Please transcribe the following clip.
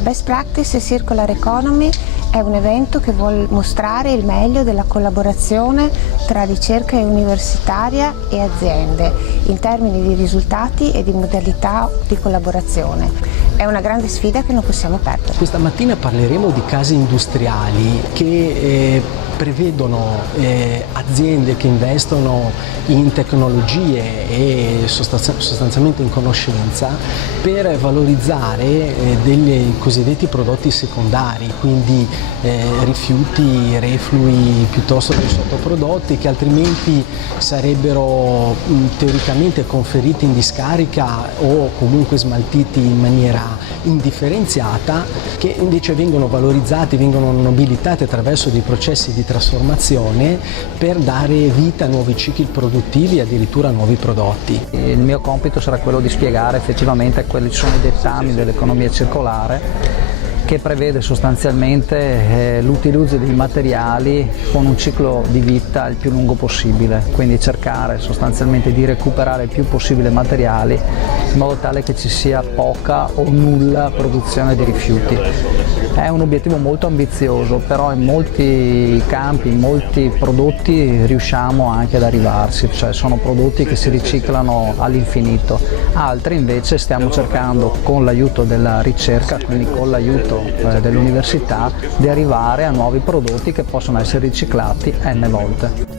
Best Practice e Circular Economy è un evento che vuole mostrare il meglio della collaborazione tra ricerca universitaria e aziende in termini di risultati e di modalità di collaborazione. È una grande sfida che non possiamo perdere. Questa mattina parleremo di casi industriali che prevedono aziende che investono in tecnologie e sostanzialmente in conoscenza per valorizzare dei cosiddetti prodotti secondari, quindi rifiuti, reflui piuttosto che sottoprodotti che altrimenti sarebbero teoricamente conferiti in discarica o comunque smaltiti in maniera indifferenziata, che invece vengono valorizzati, vengono nobilitati attraverso dei processi di trasformazione per dare vita a nuovi cicli produttivi e addirittura a nuovi prodotti. Il mio compito sarà quello di spiegare effettivamente quelli sono i dettami dell'economia circolare, che prevede sostanzialmente l'utilizzo dei materiali con un ciclo di vita il più lungo possibile, quindi cercare sostanzialmente di recuperare il più possibile materiali in modo tale che ci sia poca o nulla produzione di rifiuti. È un obiettivo molto ambizioso, però in molti campi, in molti prodotti riusciamo anche ad arrivarci, cioè sono prodotti che si riciclano all'infinito. Altri invece stiamo cercando con l'aiuto della ricerca, quindi con l'aiuto dell'università, di arrivare a nuovi prodotti che possono essere riciclati n volte.